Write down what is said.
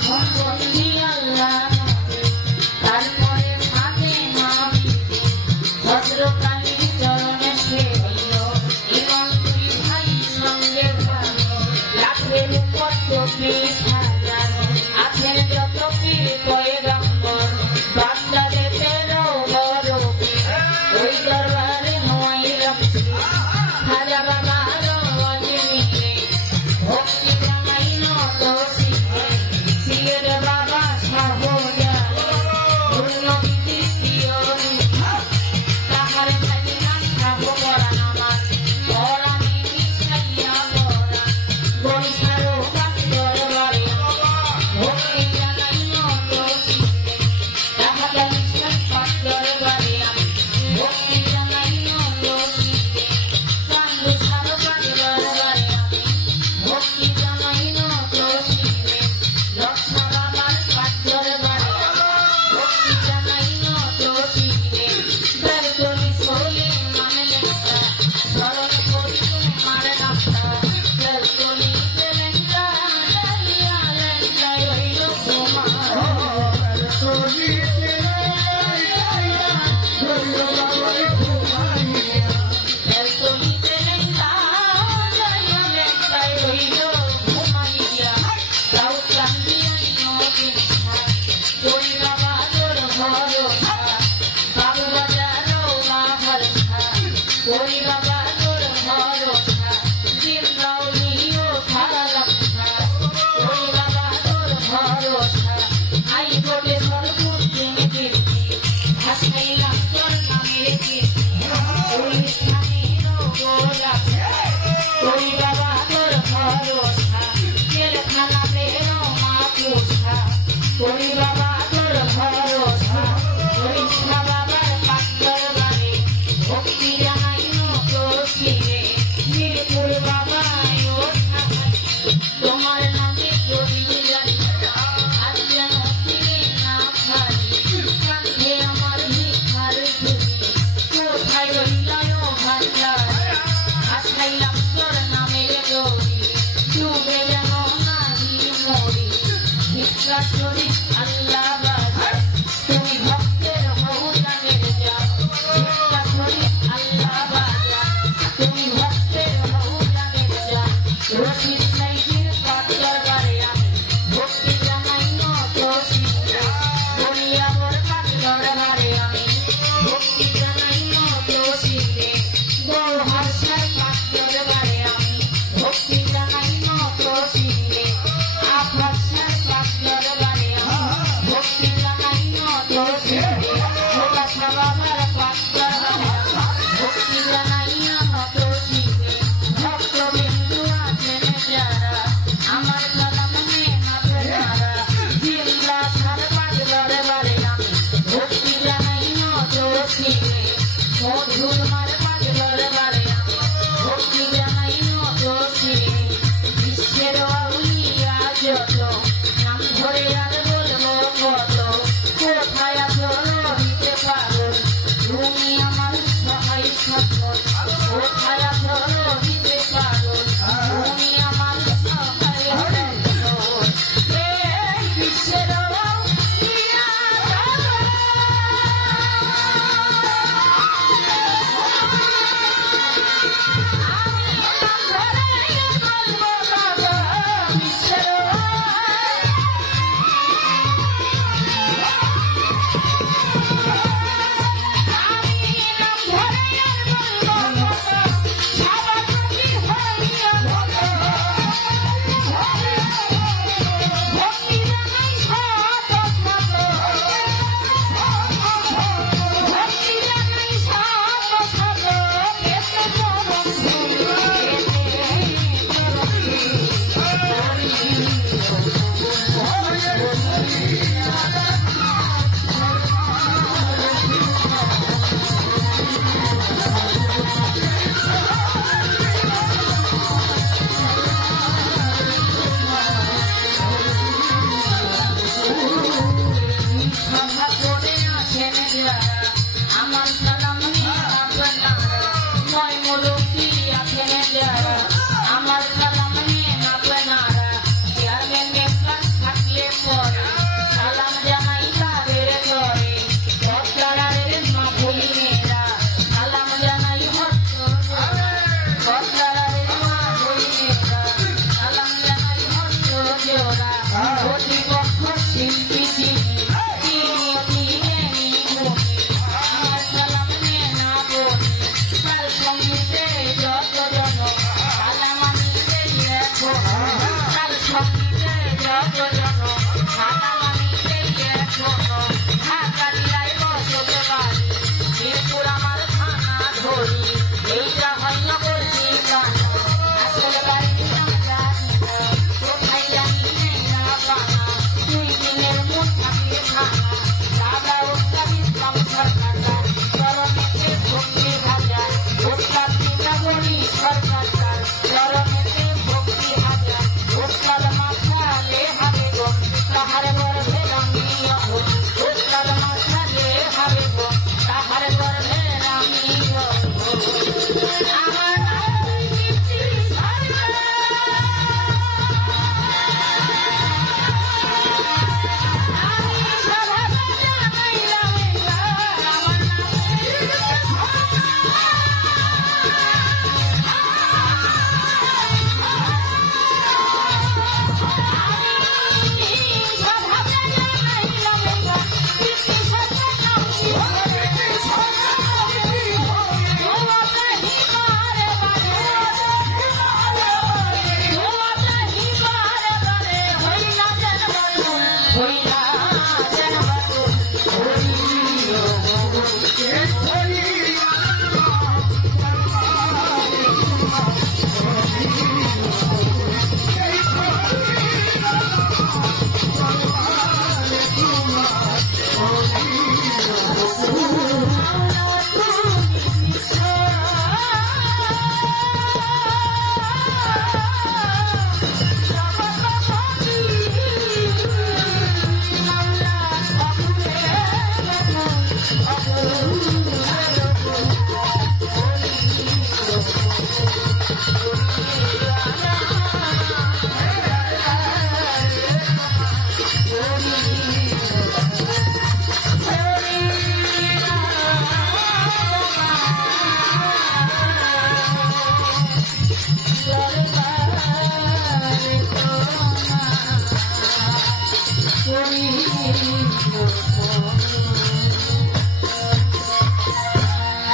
Come on, come on. ಕಿರಿಯ